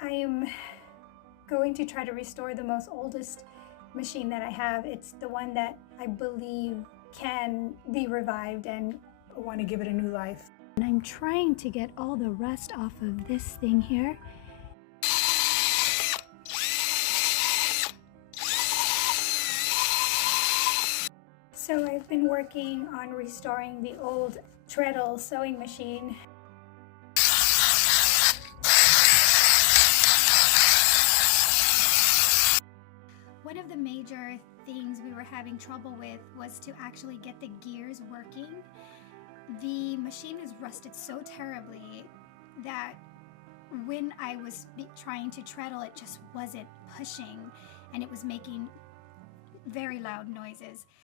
I am going to try to restore the most oldest machine that I have. It's the one that I believe can be revived, and I want to give it a new life. And I'm trying to get all the rust off of this thing here. So I've been working on restoring the old Treadle sewing machine. One of the major things we were having trouble with was to actually get the gears working. The machine is rusted so terribly that when I was trying to treadle, it just wasn't pushing, and it was making very loud noises.